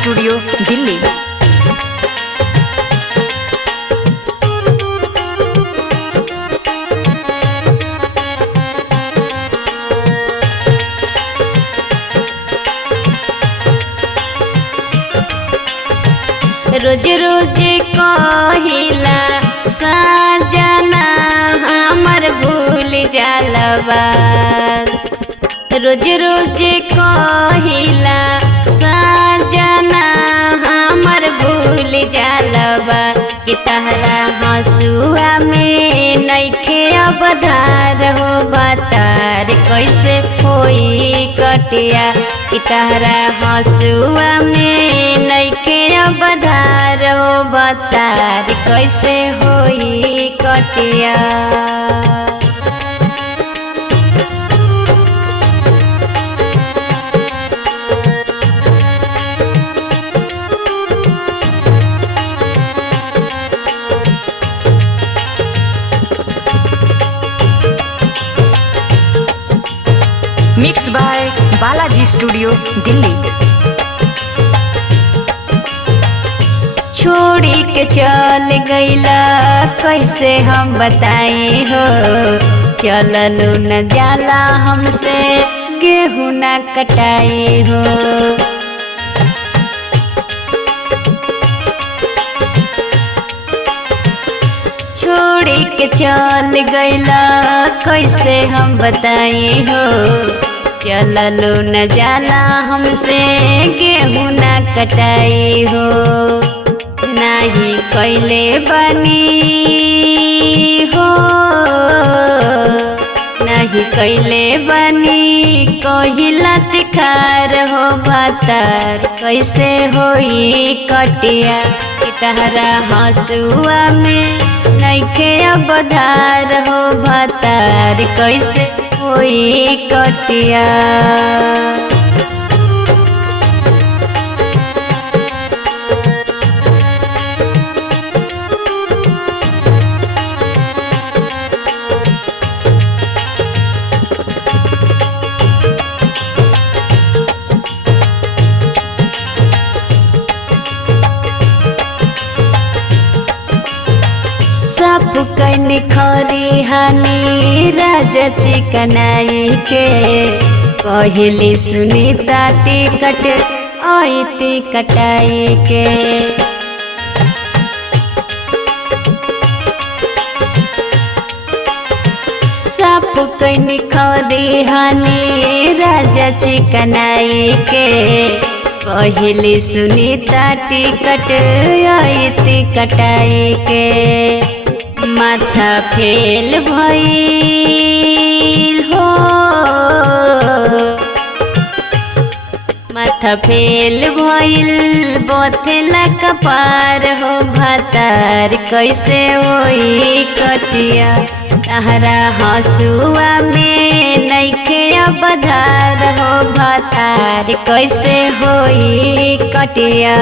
Studio Delhi. रोज रोज कहिला सजना हमर भूल जालबा। रोज रोज कहिला सजना हमर भूल जालबा कि तहरा हंसुआ में नइखे अवधार हो बतार कैसे होई कटिया कि तहरा हंसुआ में नइखे अवधार हो बतार कैसे होई कटिया। Mix by Balaji studio Delhi. छोड़ी के चल गईला कैसे हम बताई हो, चललू न जाला हमसे गेहूं न कटाई हो। छोड़ी के चल गईला कैसे हम बताई हो, चललू न जाला हमसे गेहूं न कटाई हो। नाही कैले बनी हो, नाही कैले बनी कहिला तिखार हो बतार कैसे होई कटिया कि तहरा हंसुआ में नइखे अवधार हो बतार कैसे होई कटिया। सब कन खरी हानि राजा चिकनाई के कहली सुनीता टिकट आईती कटाई के। सब कन खरी हानि राजा चिकनाई के कहली सुनीता टिकट आईती कटाई के। माथा फेल भइल हो, माथा फेल भइल बथेला कपार हो भातार कैसे होई कटिया तहरा हंसुआ में नइखे अवधार हो भातार कैसे होई कटिया।